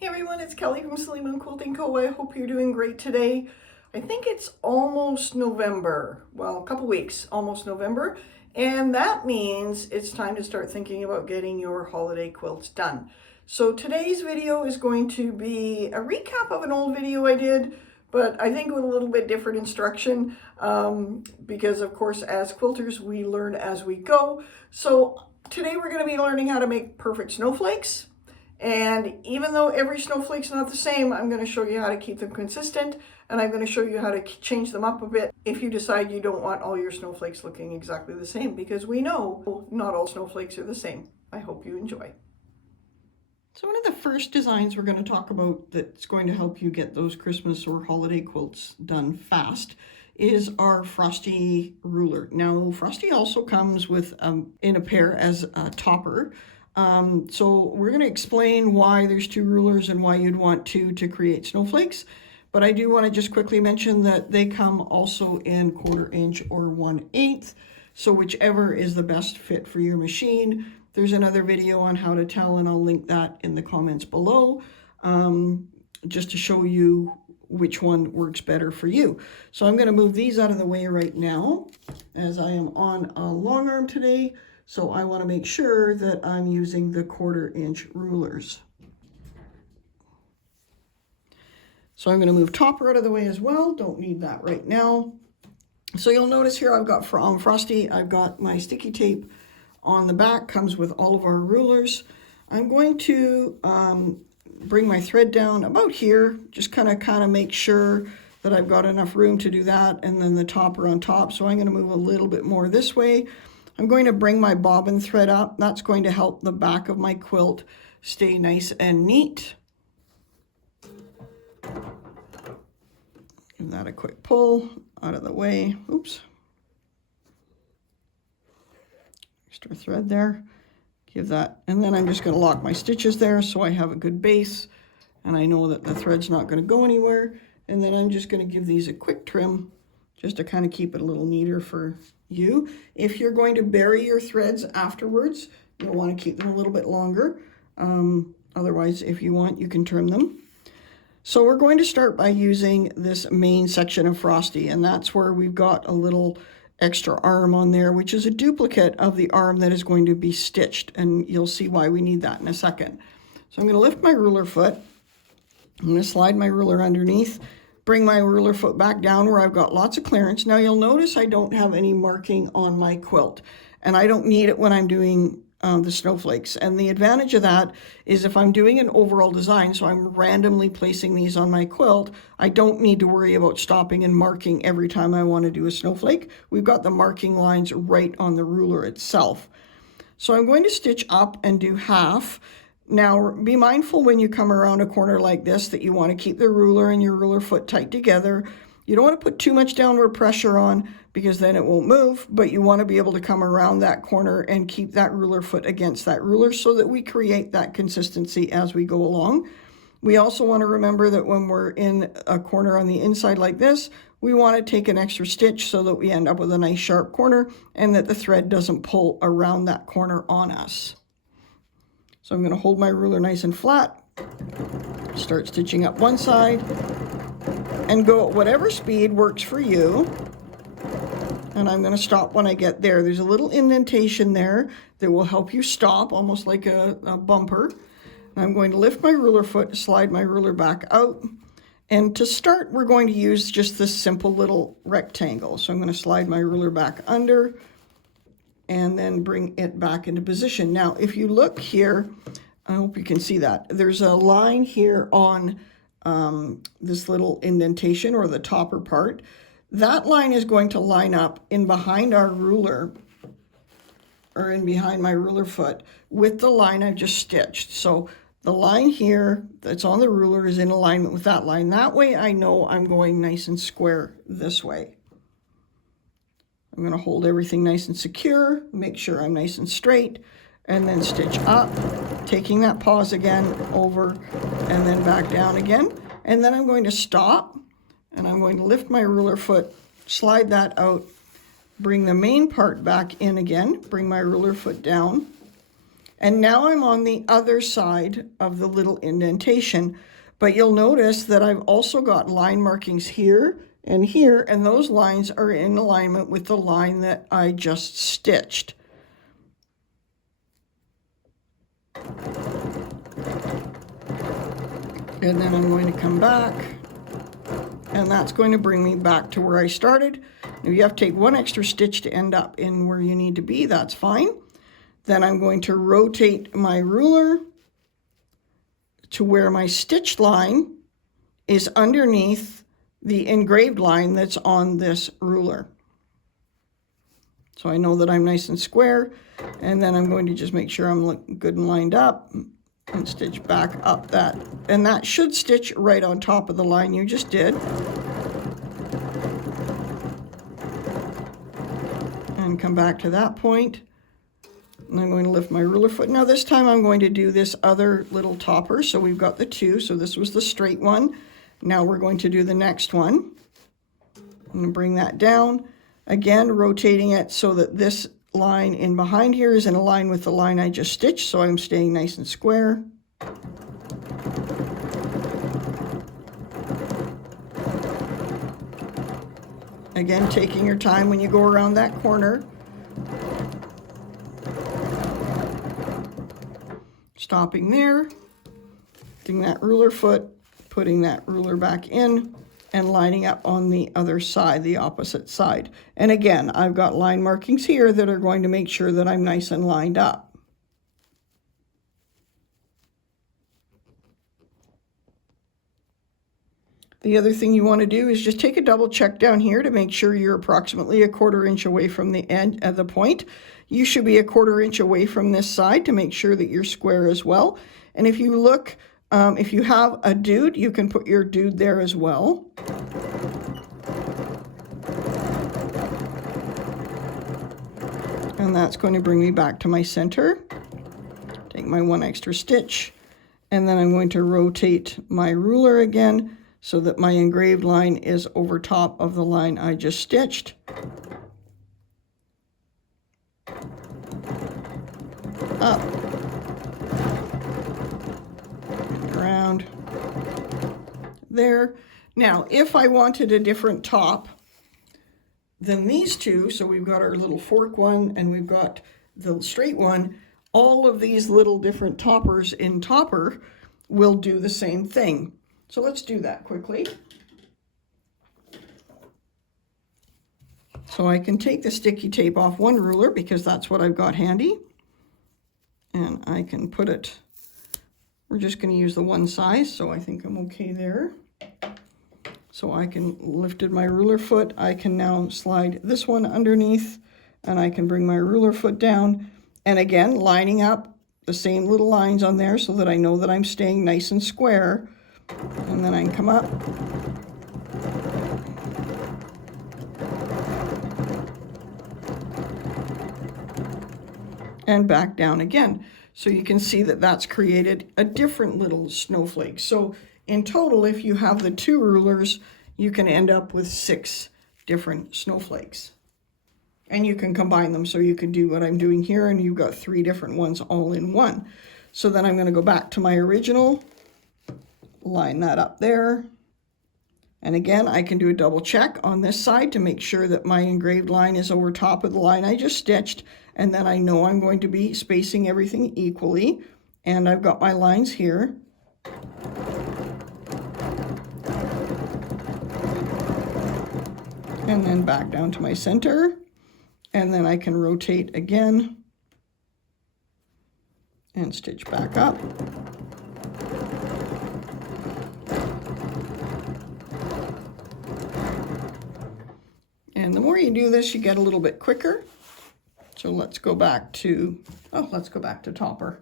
Hey everyone, it's Kelly from BERNINA Q. I hope you're doing great today. I think it's almost November. Well, a couple weeks, almost November. And that means it's time to start thinking about getting your holiday quilts done. So today's video is going to be a recap of an old video I did, but I think with a little bit different instruction because of course as quilters we learn as we go. So today we're going to be learning how to make perfect snowflakes. And even though every snowflake's not the same, I'm going to show you how to keep them consistent, and I'm going to show you how to change them up a bit if you decide you don't want all your snowflakes looking exactly the same, because we know not all snowflakes are the same. I hope you enjoy. So one of the first designs we're going to talk about that's going to help you get those Christmas or holiday quilts done fast is our Frosty ruler. Now Frosty also comes with in a pair as a topper. So we're going to explain why there's two rulers and why you'd want two to create snowflakes. But I do want to just quickly mention that they come also in 1/4 inch or 1/8. So whichever is the best fit for your machine. There's another video on how to tell, and I'll link that in the comments below, just to show you which one works better for you. So I'm going to move these out of the way right now, as I am on a long arm today. So I want to make sure that I'm using the 1/4 inch rulers. So I'm going to move topper out of the way as well. Don't need that right now. So you'll notice here I've got from Frosty, I've got my sticky tape on the back, comes with all of our rulers. I'm going to bring my thread down about here, just kind of make sure that I've got enough room to do that, and then the topper on top. So I'm going to move a little bit more this way. I'm going to bring my bobbin thread up. That's going to help the back of my quilt stay nice and neat. Give that a quick pull out of the way. Oops. Extra thread there. Give that, and then I'm just going to lock my stitches there so I have a good base and I know that the thread's not going to go anywhere. And then I'm just going to give these a quick trim just to kind of keep it a little neater for you. If you're going to bury your threads afterwards, you'll want to keep them a little bit longer. Otherwise, if you want, you can trim them. So we're going to start by using this main section of Frosty, and that's where we've got a little extra arm on there, which is a duplicate of the arm that is going to be stitched, and you'll see why we need that in a second. So I'm going to lift my ruler foot. I'm going to slide my ruler underneath, bring my ruler foot back down where I've got lots of clearance. Now you'll notice I don't have any marking on my quilt, and I don't need it when I'm doing the snowflakes. And the advantage of that is if I'm doing an overall design, so I'm randomly placing these on my quilt, I don't need to worry about stopping and marking every time I want to do a snowflake. We've got the marking lines right on the ruler itself. So I'm going to stitch up and do half. Now be mindful when you come around a corner like this that you want to keep the ruler and your ruler foot tight together. You don't want to put too much downward pressure on because then it won't move, but you want to be able to come around that corner and keep that ruler foot against that ruler so that we create that consistency as we go along. We also want to remember that when we're in a corner on the inside like this, we want to take an extra stitch so that we end up with a nice sharp corner and that the thread doesn't pull around that corner on us. So I'm going to hold my ruler nice and flat, start stitching up one side, and go at whatever speed works for you. And I'm going to stop when I get there. There's a little indentation there that will help you stop, almost like a bumper. And I'm going to lift my ruler foot, slide my ruler back out. And to start, we're going to use just this simple little rectangle. So I'm going to slide my ruler back under and then bring it back into position. Now, if you look here, I hope you can see that. There's a line here on this little indentation or the topper part. That line is going to line up in behind our ruler, or in behind my ruler foot, with the line I've just stitched. So the line here that's on the ruler is in alignment with that line. That way I know I'm going nice and square this way. I'm going to hold everything nice and secure, make sure I'm nice and straight, and then stitch up, taking that pause again over and then back down again. And then I'm going to stop, and I'm going to lift my ruler foot, slide that out, bring the main part back in again, bring my ruler foot down, And now I'm on the other side of the little indentation, but you'll notice that I've also got line markings here, and those lines are in alignment with the line that I just stitched. And then I'm going to come back, and that's going to bring me back to where I started. If you have to take one extra stitch to end up in where you need to be, that's fine. Then I'm going to rotate my ruler to where my stitched line is underneath the engraved line that's on this ruler. So I know that I'm nice and square, and then I'm going to just make sure I'm good and lined up and stitch back up that. And that should stitch right on top of the line you just did. And come back to that point. And I'm going to lift my ruler foot. Now this time I'm going to do this other little topper. So we've got the two. So this was the straight one. Now we're going to do the next one. I'm going to bring that down. Again, rotating it so that this line in behind here is in a line with the line I just stitched. So I'm staying nice and square. Again, taking your time when you go around that corner. Stopping there, putting that ruler foot, putting that ruler back in, and lining up on the other side, the opposite side. And again, I've got line markings here that are going to make sure that I'm nice and lined up. The other thing you want to do is just take a double check down here to make sure you're approximately 1/4 inch away from the end of the point. You should be 1/4 inch away from this side to make sure that you're square as well. And if you look, if you have a dude, you can put your dude there as well. And that's going to bring me back to my center. Take my one extra stitch, and then I'm going to rotate my ruler again so that my engraved line is over top of the line I just stitched. Up, around there. Now, if I wanted a different top than these two, so we've got our little fork one and we've got the straight one, all of these little different toppers in Topper will do the same thing. So let's do that quickly. So I can take the sticky tape off one ruler because that's what I've got handy. And I can put it, we're just going to use the one size, so I think I'm okay there. So I can lifted my ruler foot. I can now slide this one underneath, and I can bring my ruler foot down. And again, lining up the same little lines on there so that I know that I'm staying nice and square. And then I can come up. And back down again. So you can see that that's created a different little snowflake. So in total, if you have the two rulers, you can end up with 6 different snowflakes. And you can combine them, so you can do what I'm doing here, and you've got 3 different ones all in one. So then I'm going to go back to my original, line that up there. And again, I can do a double check on this side to make sure that my engraved line is over top of the line I just stitched. And then I know I'm going to be spacing everything equally. And I've got my lines here. And then back down to my center. And then I can rotate again and stitch back up. And the more you do this, you get a little bit quicker. So let's go back to, Topper.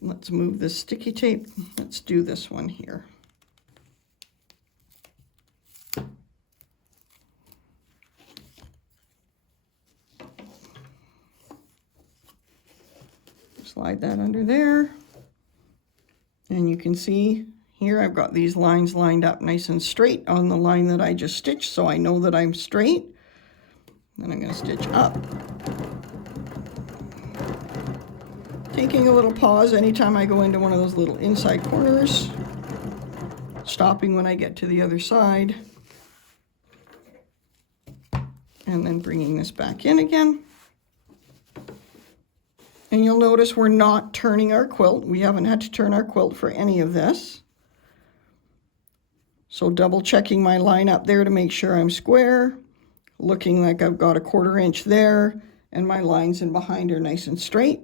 Let's move this sticky tape. Let's do this one here. Slide that under there. And you can see here I've got these lines lined up nice and straight on the line that I just stitched, so I know that I'm straight. Then I'm going to stitch up. Taking a little pause anytime I go into one of those little inside corners, stopping when I get to the other side, and then bringing this back in again. And you'll notice we're not turning our quilt. We haven't had to turn our quilt for any of this. So double checking my line up there to make sure I'm square, looking like I've got a 1/4 inch there, and my lines in behind are nice and straight.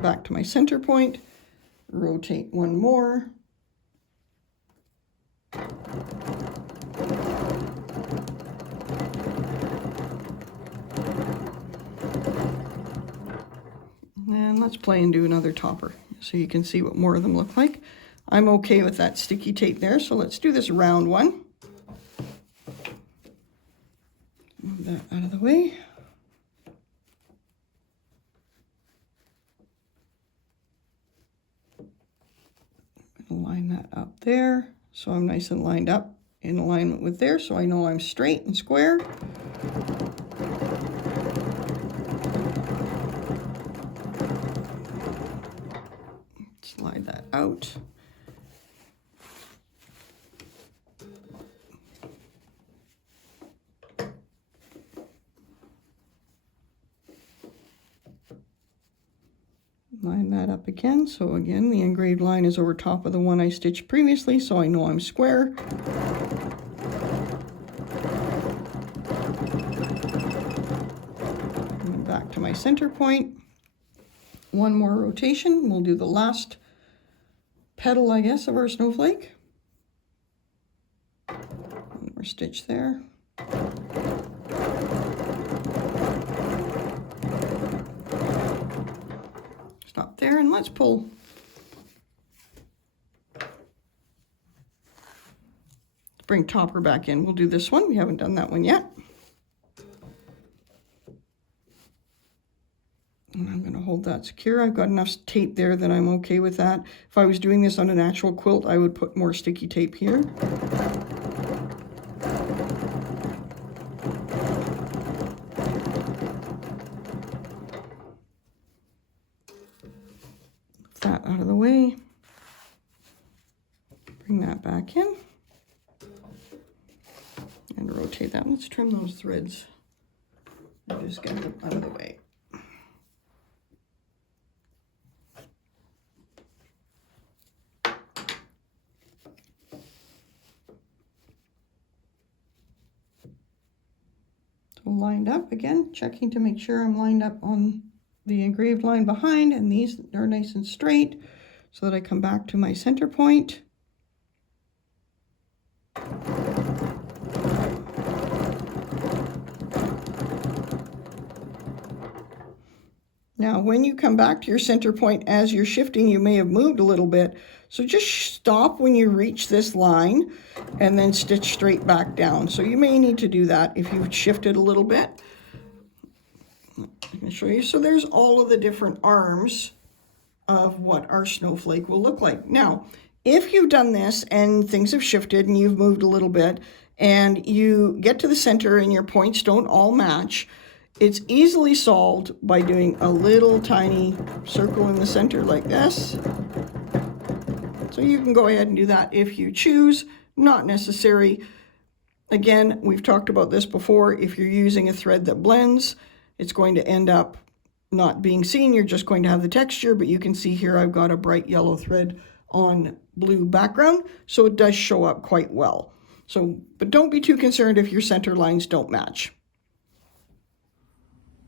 Back to my center point, rotate one more. And let's play and do another topper so you can see what more of them look like. I'm okay with that sticky tape there, so let's do this round one. Move that out of the way. Line that up there so I'm nice and lined up in alignment with there, so I know I'm straight and square. Slide that out. Line that up again, so again the engraved line is over top of the one I stitched previously, so I know I'm square. And back to my center point. One more rotation, we'll do the last petal, I guess, of our snowflake. One more stitch there. Stop there and let's pull. Let's bring topper back in. We'll do this one. We haven't done that one yet. And I'm going to hold that secure. I've got enough tape there that I'm okay with that. If I was doing this on an actual quilt, I would put more sticky tape here. That out of the way. Bring that back in. And rotate that. Let's trim those threads. And just get them out of the way. Lined up again, checking to make sure I'm lined up on the engraved line behind, and these are nice and straight so that I come back to my center point. Now, when you come back to your center point as you're shifting, you may have moved a little bit. So just stop when you reach this line and then stitch straight back down. So you may need to do that if you've shifted a little bit. I can show you. So there's all of the different arms of what our snowflake will look like. Now, if you've done this and things have shifted and you've moved a little bit and you get to the center and your points don't all match, it's easily solved by doing a little tiny circle in the center like this. So you can go ahead and do that if you choose, not necessary. Again, we've talked about this before. If you're using a thread that blends, it's going to end up not being seen. You're just going to have the texture, but you can see here I've got a bright yellow thread on blue background, so it does show up quite well. So, but don't be too concerned if your center lines don't match.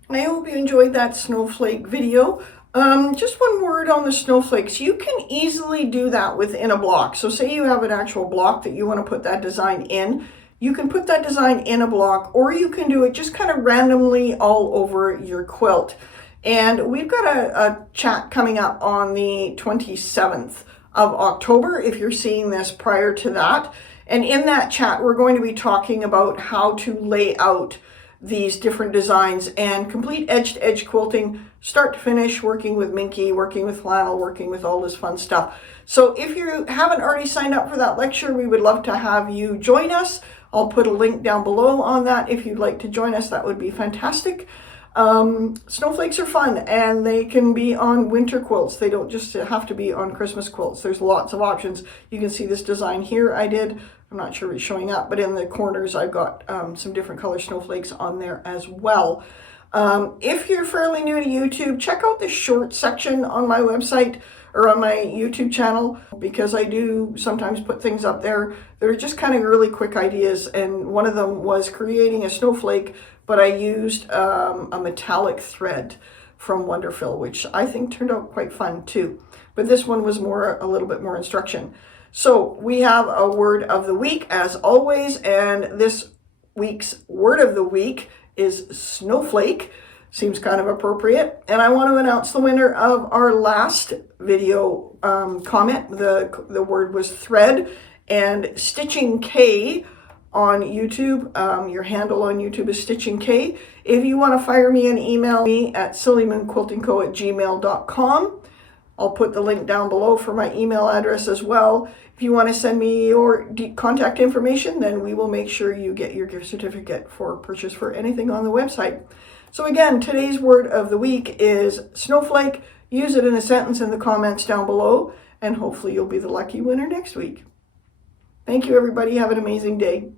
I hope you enjoyed that snowflake video. Just one word on the snowflakes. You can easily do that within a block. So say you have an actual block that you want to put that design in. You can put that design in a block, or you can do it just kind of randomly all over your quilt. And we've got a chat coming up on the 27th of October, if you're seeing this prior to that. And in that chat, we're going to be talking about how to lay out these different designs and complete edge-to-edge quilting, start to finish, working with Minky, working with flannel, working with all this fun stuff. So if you haven't already signed up for that lecture, we would love to have you join us I'll put a link down below on that. If you'd like to join us, that would be fantastic. Snowflakes are fun, and they can be on winter quilts. They don't just have to be on Christmas quilts. There's lots of options. You can see this design here I did. I'm not sure it's showing up, but in the corners I've got some different color snowflakes on there as well. If you're fairly new to YouTube, check out the short section on my website or on my YouTube channel, because I do sometimes put things up there that are just kind of really quick ideas. And one of them was creating a snowflake, but I used a metallic thread from Wonderfill, which I think turned out quite fun too. But this one was a little bit more instruction. So we have a word of the week as always, and this week's word of the week is snowflake. Seems kind of appropriate. And I want to announce the winner of our last video comment. The word was thread, and Stitching K on YouTube. Your handle on YouTube is Stitching K. If you want to fire me an email, me at sillymoonquiltingco@gmail.com. I'll put the link down below for my email address as well. If you want to send me your contact information, then we will make sure you get your gift certificate for purchase for anything on the website. So again, today's word of the week is snowflake. Use it in a sentence in the comments down below, and hopefully you'll be the lucky winner next week. Thank you, everybody. Have an amazing day.